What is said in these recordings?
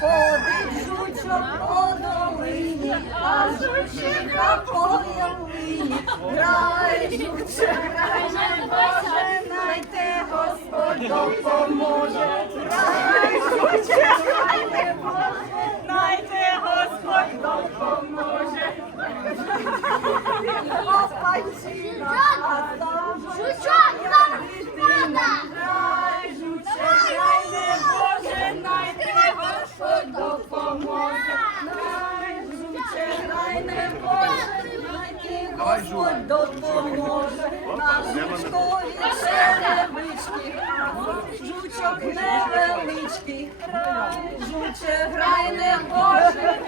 Ходить жучок по долині, а жучка по ялині. грає жуче, грай, не Боже, найте Господь допоможе. Грай, жуче, грай, не Боже, найте Господь допоможе. Опачина, а там Жучок, там дитина. спада. Грай, жуче, грай, не Боже, найте Господь допоможе. Грай, жуче, грай, не Боже, Господь допоможе. На жучкові черевички, жучок невеличкий. Жуче, грай, не Боже,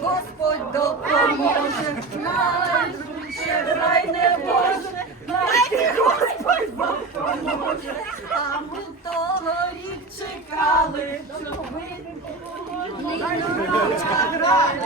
Господь допоможе. Грай, жуче, грай, не Боже, найте Господь допоможе. А ми того рік чекали, щоб ви Грай,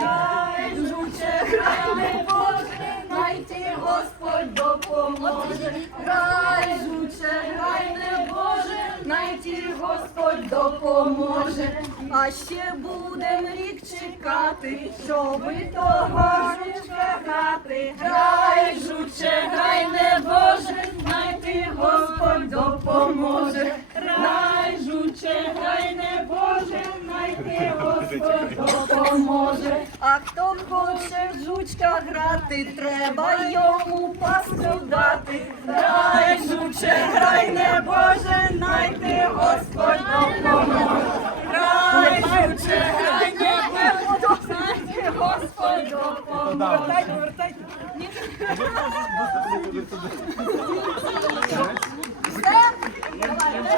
не Боже, найти Господь допоможе. Грай, жуче, грай, не Боже, найти Господь допоможе. А ще будем рік чекати, щоби того жучка грати. Грай, жуче, грай, не Боже, найти Господь допоможе. Грай, жуче, грай, не Боже, найти Господь допоможе. А хто хоче в жучка грати, треба йому паску дати. Грай, жуче, грай, не Боже, найти Господь допоможе. Грай, жуче, грай, не Боже, найти Господь допоможе. Вертайте, вертайте. Я кажу,